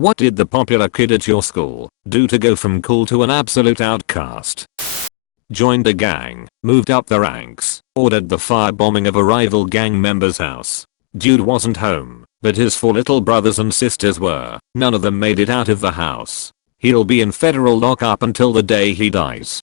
What did the popular kid at your school do to go from cool to an absolute outcast? Joined a gang, moved up the ranks, ordered the firebombing of a rival gang member's house. Dude wasn't home, but his 4 little brothers and sisters were. None of them made it out of the house. He'll be in federal lockup until the day he dies.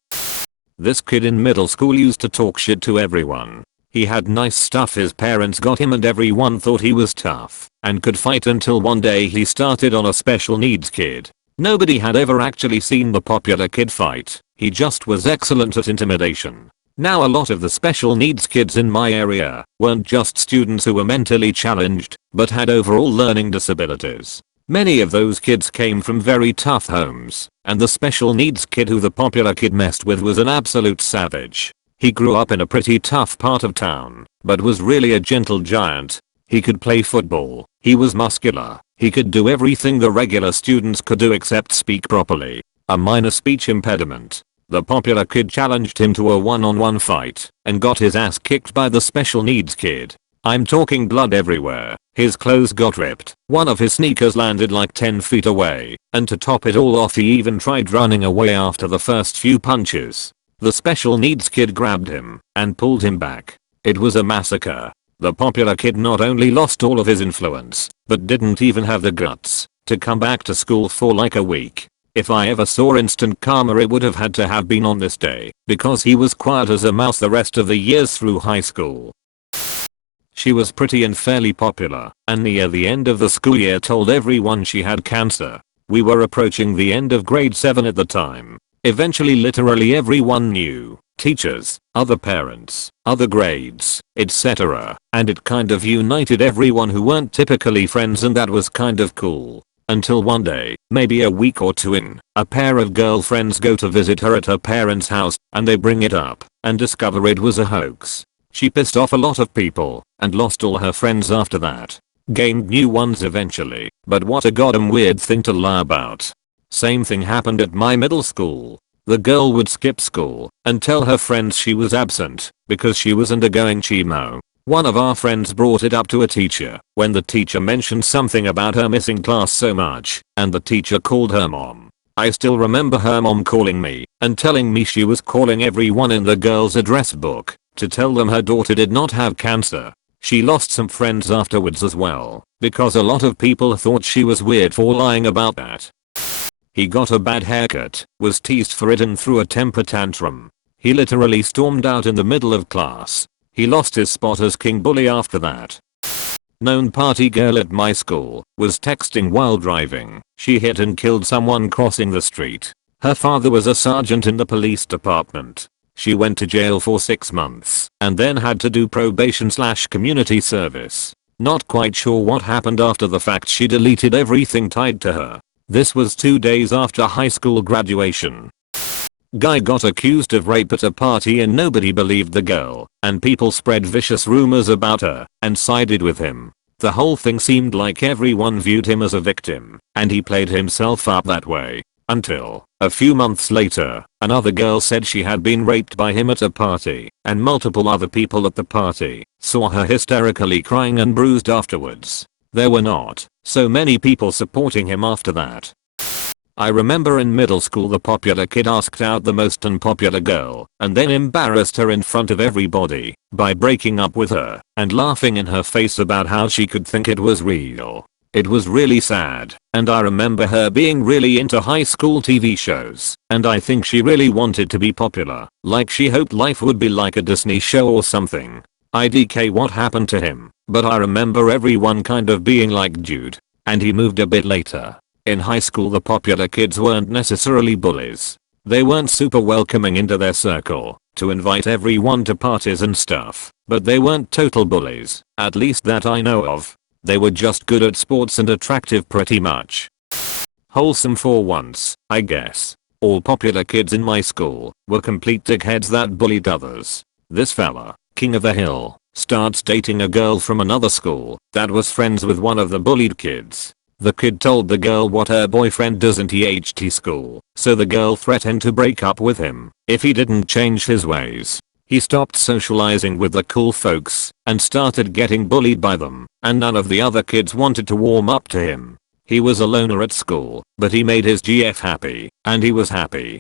This kid in middle school used to talk shit to everyone. He had nice stuff his parents got him and everyone thought he was tough and could fight until one day he started on a special needs kid. Nobody had ever actually seen the popular kid fight. He just was excellent at intimidation. Now a lot of the special needs kids in my area weren't just students who were mentally challenged, but had overall learning disabilities. Many of those kids came from very tough homes, and the special needs kid who the popular kid messed with was an absolute savage. He grew up in a pretty tough part of town, but was really a gentle giant. He could play football, he was muscular, he could do everything the regular students could do except speak properly. A minor speech impediment. The popular kid challenged him to a one-on-one fight and got his ass kicked by the special needs kid. I'm talking blood everywhere. His clothes got ripped, one of his sneakers landed like 10 feet away, and to top it all off he even tried running away after the first few punches. The special needs kid grabbed him and pulled him back. It was a massacre. The popular kid not only lost all of his influence, but didn't even have the guts to come back to school for like a week. If I ever saw instant karma it would have had to have been on this day, because he was quiet as a mouse the rest of the years through high school. She was pretty and fairly popular, and near the end of the school year told everyone she had cancer. We were approaching the end of grade 7 at the time. Eventually literally everyone knew. Teachers, other parents, other grades, etc. And it kind of united everyone who weren't typically friends, and that was kind of cool. Until one day, maybe a week or two in, a pair of girlfriends go to visit her at her parents' house, and they bring it up and discover it was a hoax. She pissed off a lot of people and lost all her friends after that. Gained new ones eventually, but what a goddamn weird thing to lie about. Same thing happened at my middle school. The girl would skip school and tell her friends she was absent because she was undergoing chemo. One of our friends brought it up to a teacher when the teacher mentioned something about her missing class so much, and the teacher called her mom. I still remember her mom calling me and telling me she was calling everyone in the girl's address book to tell them her daughter did not have cancer. She lost some friends afterwards as well, because a lot of people thought she was weird for lying about that. He got a bad haircut, was teased for it and threw a temper tantrum. He literally stormed out in the middle of class. He lost his spot as king bully after that. Known party girl at my school was texting while driving. She hit and killed someone crossing the street. Her father was a sergeant in the police department. She went to jail for 6 months and then had to do probation/community service. Not quite sure what happened after the fact. She deleted everything tied to her. This was 2 days after high school graduation. Guy got accused of rape at a party and nobody believed the girl, and people spread vicious rumors about her and sided with him. The whole thing seemed like everyone viewed him as a victim, and he played himself up that way. Until, a few months later, another girl said she had been raped by him at a party, and multiple other people at the party saw her hysterically crying and bruised afterwards. There were not so many people supporting him after that. I remember in middle school the popular kid asked out the most unpopular girl and then embarrassed her in front of everybody by breaking up with her and laughing in her face about how she could think it was real. It was really sad, and I remember her being really into high school TV shows, and I think she really wanted to be popular, like she hoped life would be like a Disney show or something. IDK what happened to him, but I remember everyone kind of being like dude, and he moved a bit later. In high school the popular kids weren't necessarily bullies. They weren't super welcoming into their circle to invite everyone to parties and stuff, but they weren't total bullies, at least that I know of. They were just good at sports and attractive pretty much. Wholesome for once, I guess. All popular kids in my school were complete dickheads that bullied others. This fella, king of the hill, starts dating a girl from another school that was friends with one of the bullied kids. The kid told the girl what her boyfriend does in THT school, so the girl threatened to break up with him if he didn't change his ways. He stopped socializing with the cool folks and started getting bullied by them, and none of the other kids wanted to warm up to him. He was a loner at school, but he made his GF happy, and he was happy.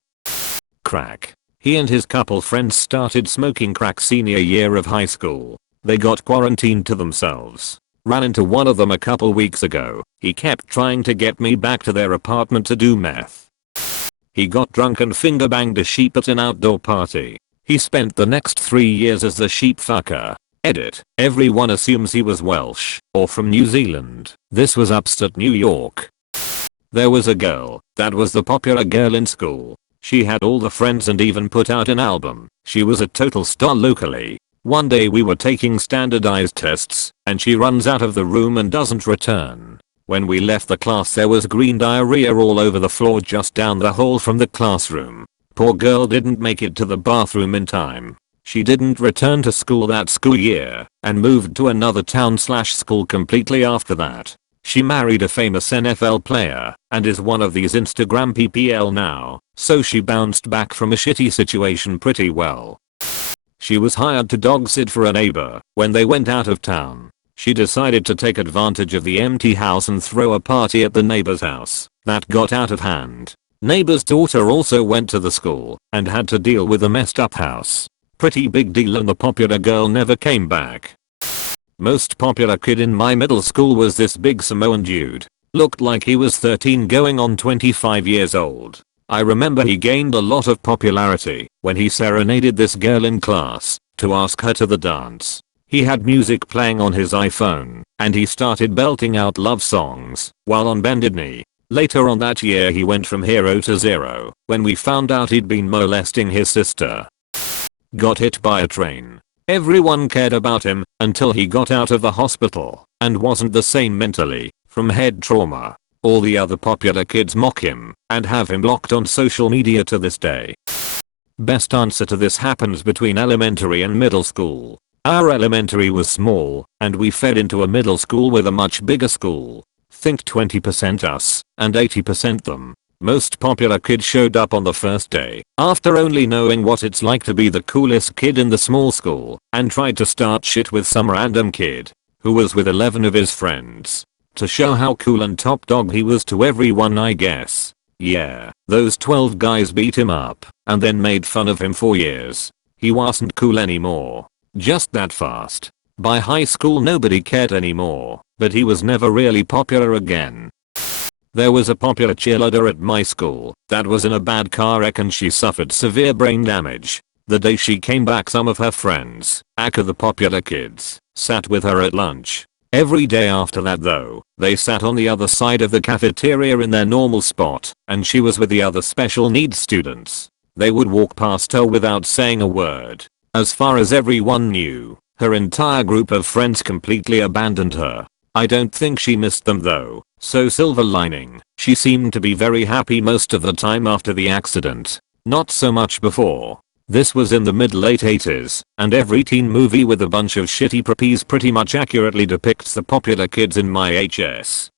Crack. He and his couple friends started smoking crack senior year of high school. They got quarantined to themselves. Ran into one of them a couple weeks ago. He kept trying to get me back to their apartment to do meth. He got drunk and finger banged a sheep at an outdoor party. He spent the next 3 years as the sheep fucker. Edit. Everyone assumes he was Welsh or from New Zealand. This was upstate New York. There was a girl that was the popular girl in school. She had all the friends and even put out an album. She was a total star locally. One day we were taking standardized tests and she runs out of the room and doesn't return. When we left the class there was green diarrhea all over the floor just down the hall from the classroom. Poor girl didn't make it to the bathroom in time. She didn't return to school that school year and moved to another town/school completely after that. She married a famous NFL player and is one of these Instagram PPL now, so she bounced back from a shitty situation pretty well. She was hired to dog sit for a neighbor when they went out of town. She decided to take advantage of the empty house and throw a party at the neighbor's house. That got out of hand. Neighbor's daughter also went to the school and had to deal with a messed up house. Pretty big deal, and the popular girl never came back. Most popular kid in my middle school was this big Samoan dude. Looked like he was 13 going on 25 years old. I remember he gained a lot of popularity when he serenaded this girl in class to ask her to the dance. He had music playing on his iPhone and he started belting out love songs while on bended knee. Later on that year he went from hero to zero when we found out he'd been molesting his sister. Got hit by a train. Everyone cared about him until he got out of the hospital and wasn't the same mentally from head trauma. All the other popular kids mock him and have him blocked on social media to this day. Best answer to this happens between elementary and middle school. Our elementary was small and we fed into a middle school with a much bigger school. Think 20% us and 80% them. Most popular kid showed up on the first day after only knowing what it's like to be the coolest kid in the small school and tried to start shit with some random kid who was with 11 of his friends to show how cool and top dog he was to everyone, I guess. Yeah, those 12 guys beat him up and then made fun of him for years. He wasn't cool anymore. Just that fast. By high school nobody cared anymore, but he was never really popular again. There was a popular cheerleader at my school that was in a bad car wreck and she suffered severe brain damage. The day she came back some of her friends, aka the popular kids, sat with her at lunch. Every day after that though, they sat on the other side of the cafeteria in their normal spot and she was with the other special needs students. They would walk past her without saying a word. As far as everyone knew, her entire group of friends completely abandoned her. I don't think she missed them though, so silver lining, she seemed to be very happy most of the time after the accident. Not so much before. This was in the mid-late 80s, and every teen movie with a bunch of shitty preppies pretty much accurately depicts the popular kids in my HS.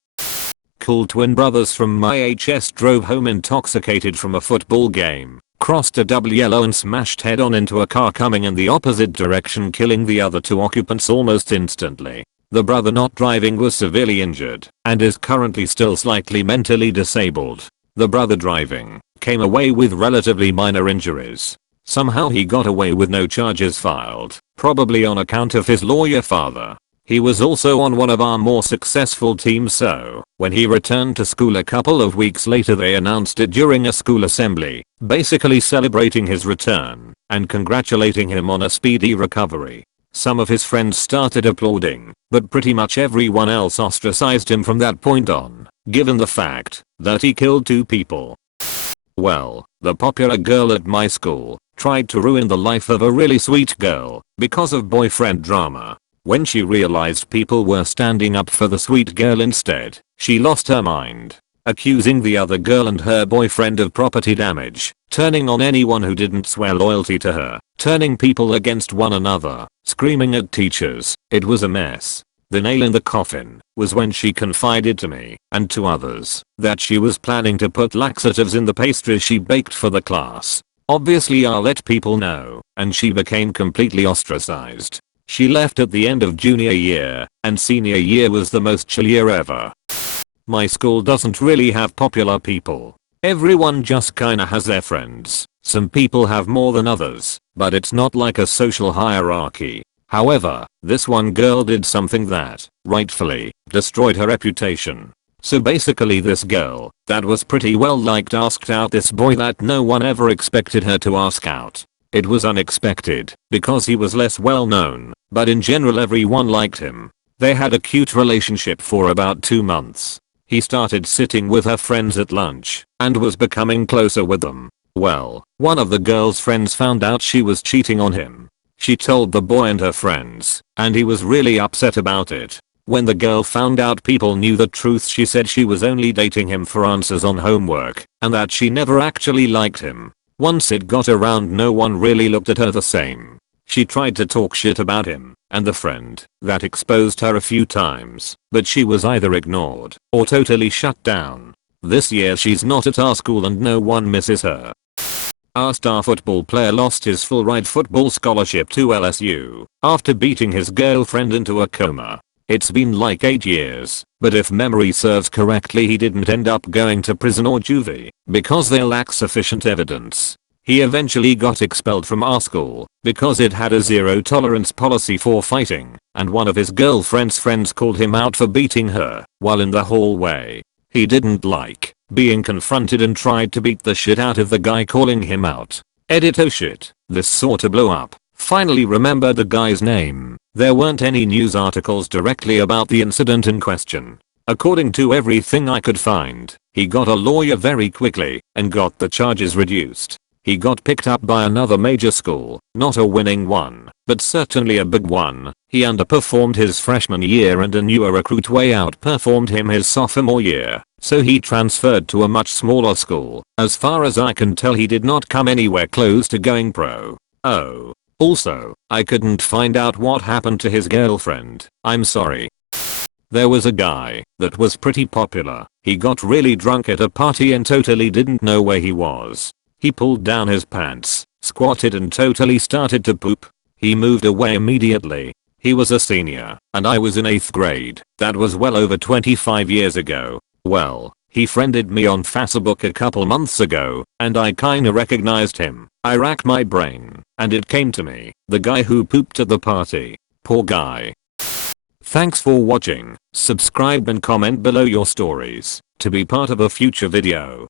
Cool twin brothers from my HS drove home intoxicated from a football game, crossed a double yellow and smashed head-on into a car coming in the opposite direction, killing the other two occupants almost instantly. The brother not driving was severely injured and is currently still slightly mentally disabled. The brother driving came away with relatively minor injuries. Somehow he got away with no charges filed, probably on account of his lawyer father. He was also on one of our more successful teams, so when he returned to school a couple of weeks later they announced it during a school assembly, basically celebrating his return and congratulating him on a speedy recovery. Some of his friends started applauding, but pretty much everyone else ostracized him from that point on, given the fact that he killed 2 people. Well, the popular girl at my school tried to ruin the life of a really sweet girl because of boyfriend drama. When she realized people were standing up for the sweet girl instead, she lost her mind, accusing the other girl and her boyfriend of property damage, turning on anyone who didn't swear loyalty to her, turning people against one another, screaming at teachers. It was a mess. The nail in the coffin was when she confided to me and to others that she was planning to put laxatives in the pastries she baked for the class. Obviously I let people know, and she became completely ostracized. She left at the end of junior year, and senior year was the most chill year ever. My school doesn't really have popular people. Everyone just kinda has their friends. Some people have more than others, but it's not like a social hierarchy. However, this one girl did something that, rightfully, destroyed her reputation. So basically this girl, that was pretty well liked, asked out this boy that no one ever expected her to ask out. It was unexpected, because he was less well known, but in general everyone liked him. They had a cute relationship for about 2 months. He started sitting with her friends at lunch, and was becoming closer with them. Well, one of the girl's friends found out she was cheating on him. She told the boy and her friends, and he was really upset about it. When the girl found out people knew the truth, she said she was only dating him for answers on homework, and that she never actually liked him. Once it got around, no one really looked at her the same. She tried to talk shit about him and the friend that exposed her a few times, but she was either ignored or totally shut down. This year she's not at our school and no one misses her. Our star football player lost his full-ride football scholarship to LSU after beating his girlfriend into a coma. It's been like 8 years, but if memory serves correctly, he didn't end up going to prison or juvie because they lack sufficient evidence. He eventually got expelled from our school because it had a zero-tolerance policy for fighting, and one of his girlfriend's friends called him out for beating her while in the hallway. He didn't like being confronted and tried to beat the shit out of the guy calling him out. Edit: oh shit, this sorta blew up. Finally remembered the guy's name. There weren't any news articles directly about the incident in question. According to everything I could find, he got a lawyer very quickly and got the charges reduced. He got picked up by another major school, not a winning one, but certainly a big one. He underperformed his freshman year and a newer recruit way outperformed him his sophomore year, so he transferred to a much smaller school. As far as I can tell, he did not come anywhere close to going pro. Oh. Also, I couldn't find out what happened to his girlfriend. I'm sorry. There was a guy that was pretty popular. He got really drunk at a party and totally didn't know where he was. He pulled down his pants, squatted and totally started to poop. He moved away immediately. He was a senior, and I was in 8th grade. That was well over 25 years ago. Well, he friended me on Facebook a couple months ago, and I kinda recognized him. I racked my brain, and it came to me. The guy who pooped at the party. Poor guy. Thanks for watching. Subscribe and comment below your stories to be part of a future video.